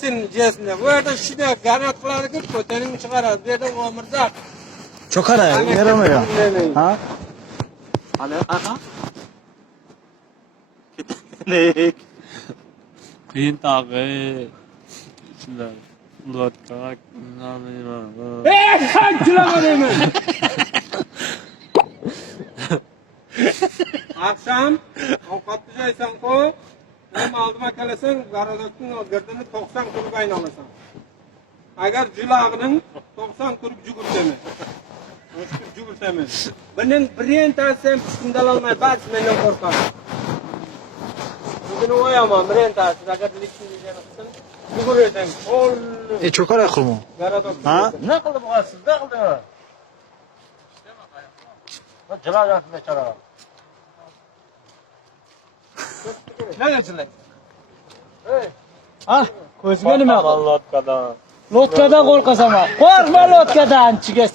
Senin cihazında. Bu arada şurada kanatları kırp koterini çıkarır. Bir de o Mirza. Çok ara yaramıyor. Ha? Hadi aha. Ne? Kıyın tabi. Şimdi lotkak namına. Sen külamadım mı? Akşam avukatlı jaysan ko. Hem aldıma kelesen garadakın girdini 90 kurup aynalasan. Agar julağının 90 kurup jugurteme. Özgür jugurteme. Benim birin tasem pişkindal almay bas menden korkar. Bugün oyamam birin tasem agar liksin diyeceğin kısın. Jugur eden. Ol. Çok ara kurmu. Garadakın. Ha? Ne kıldı bu asıl? Ne kıldı? Cevap yaptı beçara. Ne geçirler? Ha? Ko'zga nima? Lotkadan. Lotkadan qo'rqasan. Qo'rqma lotkadan, chiga